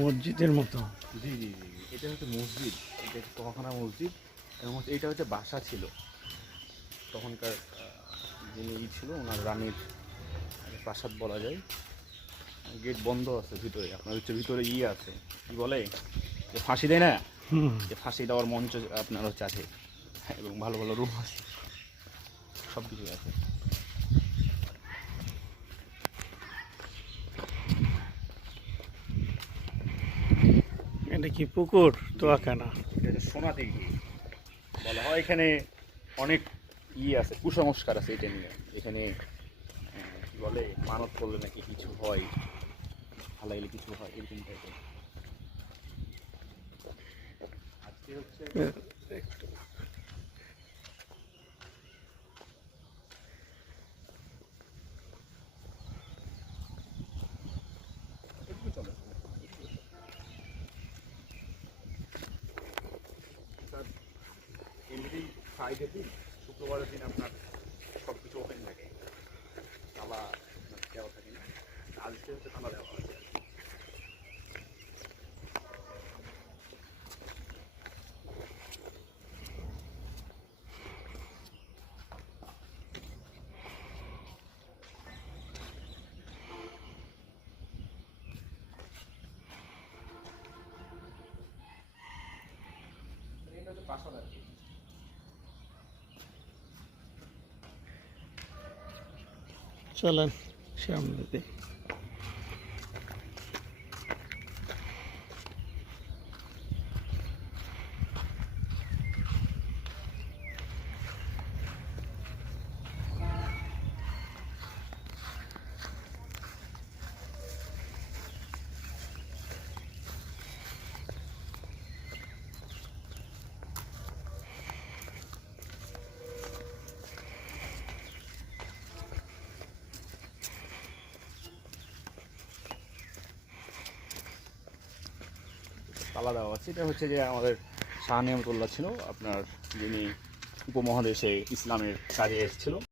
মসজিদের মতো। জি জি জি, এটা হচ্ছে মসজিদ, এটা হচ্ছে তখনকার মসজিদ এবং এটা হচ্ছে বাসা ছিল তখনকার। যিনি ছিল ওনার রানীর প্রাসাদ বলা যায়। গেট বন্ধ আছে ভিতরে, আপনার হচ্ছে ভিতরে আছে কি বলে যে ফাঁসি দেয় না, যে ফাঁসি দেওয়ার মঞ্চ আপনার হচ্ছে আছে এবং ভালো ভালো রুম আছে, সব কিছুই আছে। এটা কি পুকুর তোয়াখানা? এটা হচ্ছে সোনা দিঘি বলা হয়। এখানে অনেক আছে, কুসংস্কার আছে এটা নিয়ে। এখানে কি বলে মানত করলে নাকি কিছু হয়, ভালো লাগলে কিছু হয়, এরকম টাইপের। আজকে হচ্ছে এমনিতেই ফ্রাইডে দিন, শুক্রবারের দিন আপনার সব কিছু ওপেন থাকে, তালা দেওয়া থাকে না। আজকে হচ্ছে তালা দেওয়া আছে। এটা হচ্ছে পাশন আর কি। চলেন সামনে দিকে। তালা দেওয়া আছে। এটা হচ্ছে যে আমাদের শাহ নেয়ামতুল্লাহ ছিল আপনার, যিনি উপমহাদেশে ইসলামের কাজে এসেছিল।